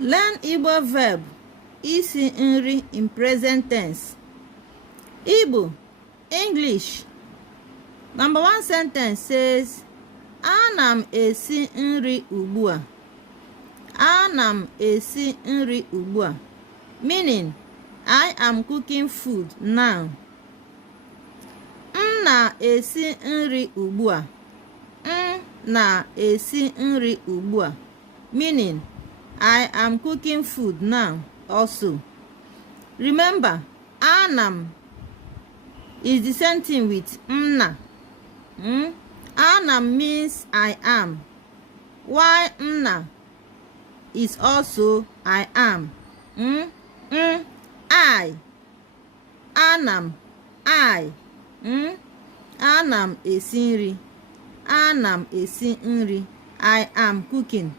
Learn Igbo verb isi nri in present tense. Igbo, English. Number 1 sentence says, Ana m esi nri ugbua. Ana m esi nri ugbua. Meaning, I am cooking food now. M na-esi nri ugbua. M na-esi nri ugbua. Meaning, I am cooking food now also. Remember, anam is the same thing with mna. Anam means I am, while mna is also I am. I. Anam, I. Anam esi nri. Anam esi nri. I am cooking.